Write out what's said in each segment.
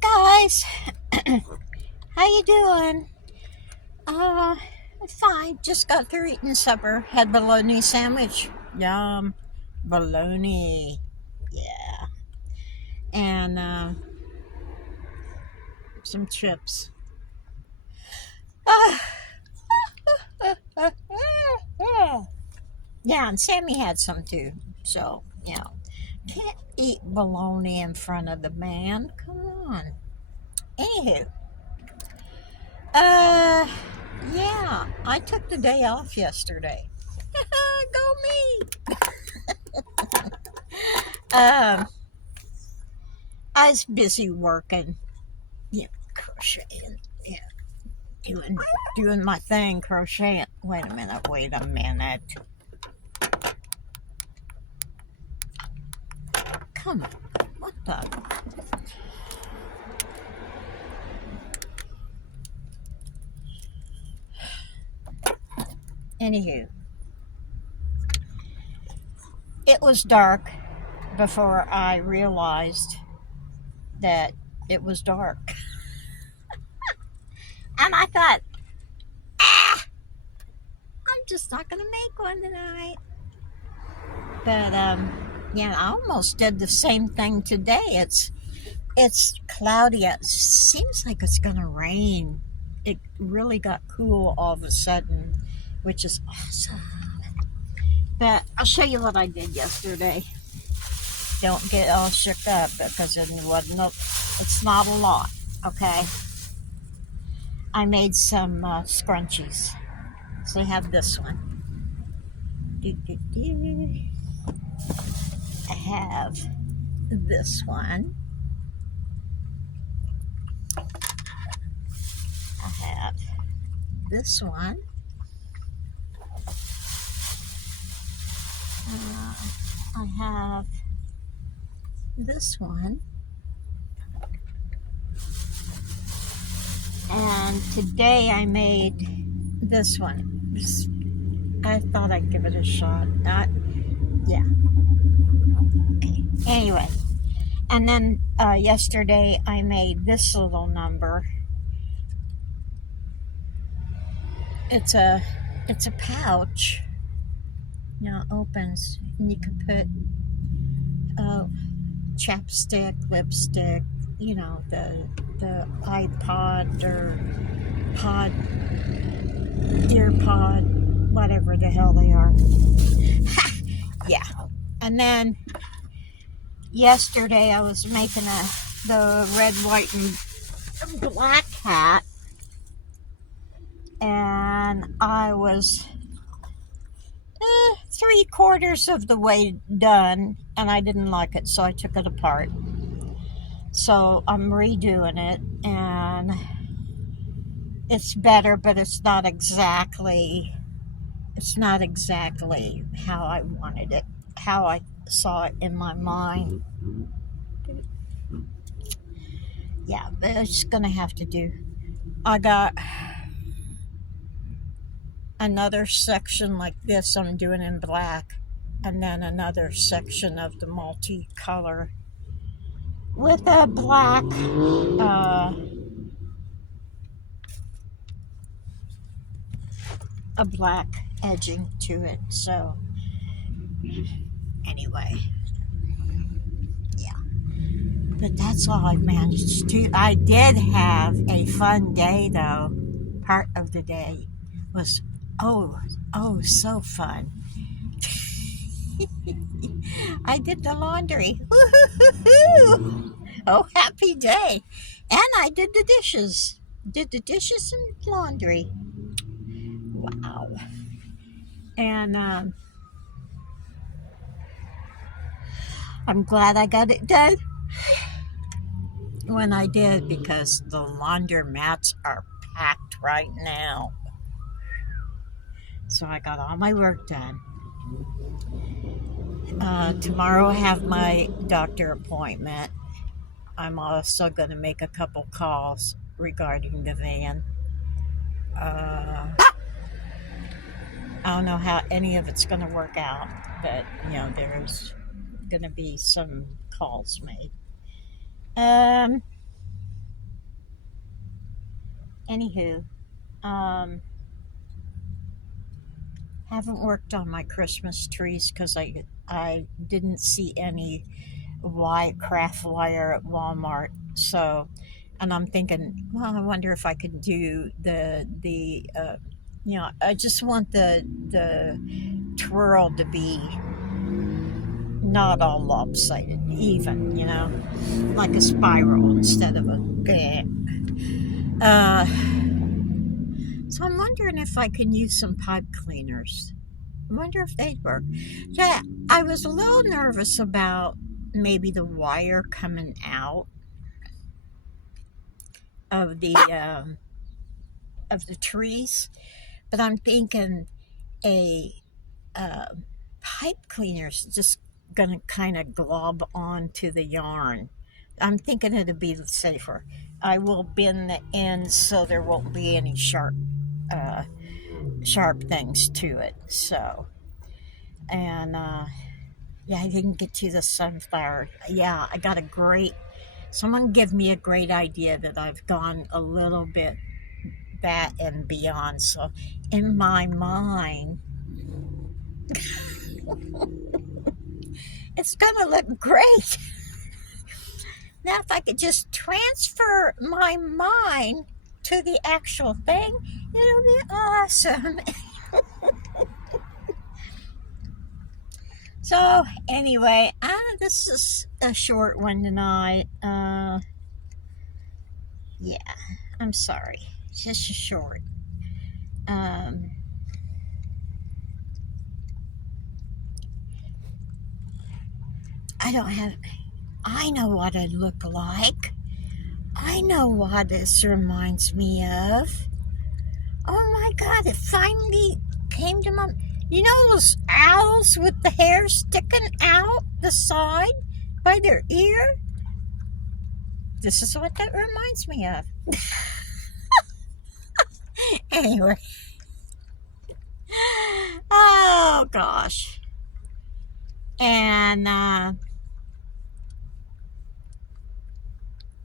Guys, how you doing? Uh, fine. Just got through eating supper. Had bologna sandwich. Yum, bologna. Yeah, and some chips. Ah, yeah, and Sammy had some too. So can't eat bologna in front of the man. Come on. Anywho, uh, yeah, I took the day off yesterday. Go me. Um, I was busy working, crocheting, doing my thing, crocheting. Wait a minute. Come on. What the? Anywho, it was dark before I realized that it was dark. And I thought, I'm just not going to make one tonight. But, I almost did the same thing today. It's cloudy. It seems like it's going to rain. It really got cool all of a sudden, which is awesome. But I'll show you what I did yesterday. Don't get all shook up because it's not a lot, okay? I made some scrunchies. So I have this one. I have this one. I have this one. I have this one. And today I made this one. I thought I'd give it a shot. Yeah. Anyway. And then yesterday I made this little number. It's a pouch. Now it opens, and you can put chapstick, lipstick, the iPod or pod, ear pod, whatever the hell they are. Yeah. And then yesterday I was making the red, white, and black hat, and I was 3/4 of the way done, and I didn't like it, so I took it apart. So I'm redoing it, and it's better, but it's not exactly how I wanted it, how I saw it in my mind. Yeah, but it's gonna have to do. I got another section like this I'm doing in black, and then another section of the multicolor with a black edging to it. So anyway, yeah, but that's all I managed to do. I did have a fun day though. Part of the day was so fun. I did the laundry. Woo-hoo-hoo-hoo. Oh, happy day. And I did the dishes. Did the dishes and laundry. Wow. And I'm glad I got it done when I did, because the laundromats are packed right now. So I got all my work done. Tomorrow I have my doctor appointment. I'm also going to make a couple calls regarding the van. I don't know how any of it's going to work out, but there's going to be some calls made. Anywho, haven't worked on my Christmas trees because I didn't see any white craft wire at Walmart. So, and I'm thinking, well, I wonder if I could do I just want the twirl to be not all lopsided, even, like a spiral instead of a bleh. Uh, so I'm wondering if I can use some pipe cleaners. I wonder if they'd work. Yeah, I was a little nervous about maybe the wire coming out of the trees, but I'm thinking a uh, pipe cleaner's just gonna kind of glob onto the yarn. I'm thinking it'll be safer. I will bend the ends so there won't be any uh, sharp things to it. So, and yeah, I didn't get to the sunflower. Yeah, I got someone give me a great idea that I've gone a little bit that and beyond. So, in my mind, it's gonna look great. Now, if I could just transfer my mind to the actual thing, it'll be awesome. So, anyway, this is a short one tonight. Yeah, I'm sorry. It's just a short. I know what I look like. I know what this reminds me of. Oh my God, it finally came to my... You know those owls with the hair sticking out the side by their ear? This is what that reminds me of. Anyway. Oh gosh. And,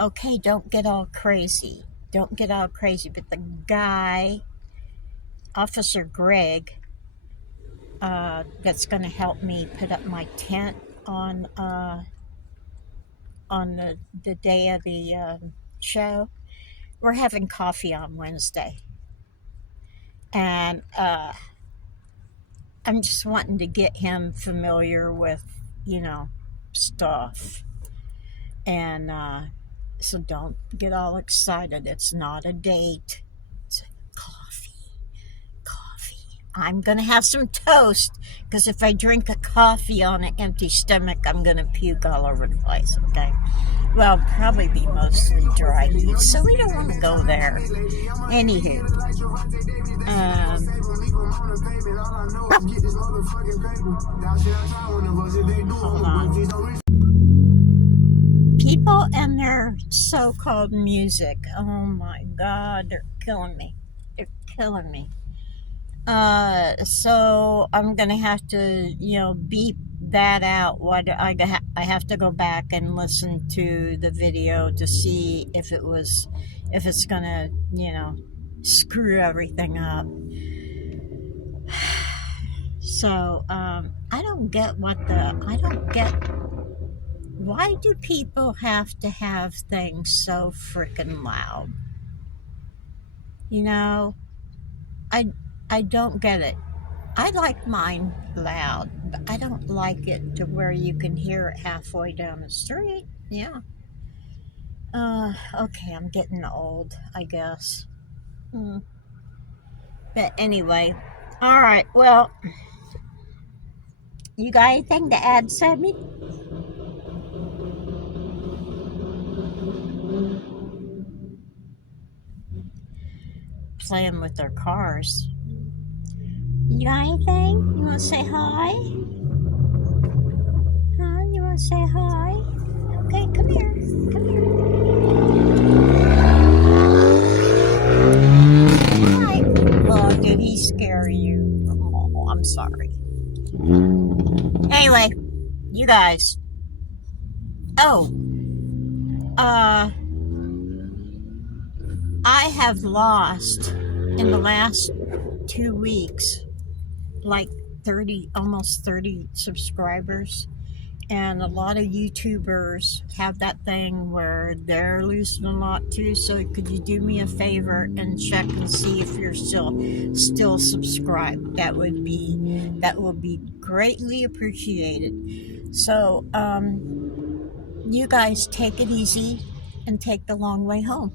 okay, don't get all crazy. Don't get all crazy. But the guy, Officer Greg, that's going to help me put up my tent on the day of the show. We're having coffee on Wednesday, and I'm just wanting to get him familiar with, stuff. And so don't get all excited. It's not a date. It's coffee. I'm going to have some toast because if I drink a coffee on an empty stomach, I'm going to puke all over the place, okay? Well, probably be mostly dry heat, so we don't want to go there. Anywho, hold on. People and their so-called music. Oh my God, they're killing me. They're killing me. So I'm gonna have to, beep that out. I have to go back and listen to the video to see if it's gonna, screw everything up. So, I don't get why do people have to have things so freaking loud? I don't get it. I like mine loud, but I don't like it to where you can hear it halfway down the street. Yeah. Okay, I'm getting old, I guess. But anyway, all right, well, you got anything to add, Sammy? Playing with their cars. You got anything? You want to say hi? Huh? You want to say hi? Okay, come here. Hi. Oh, did he scare you? Oh, I'm sorry. Anyway, you guys. Oh. I have lost in the last 2 weeks like 30, almost 30 subscribers. And a lot of YouTubers have that thing where they're losing a lot too. So could you do me a favor and check and see if you're still subscribed? That would be greatly appreciated. So you guys take it easy and take the long way home.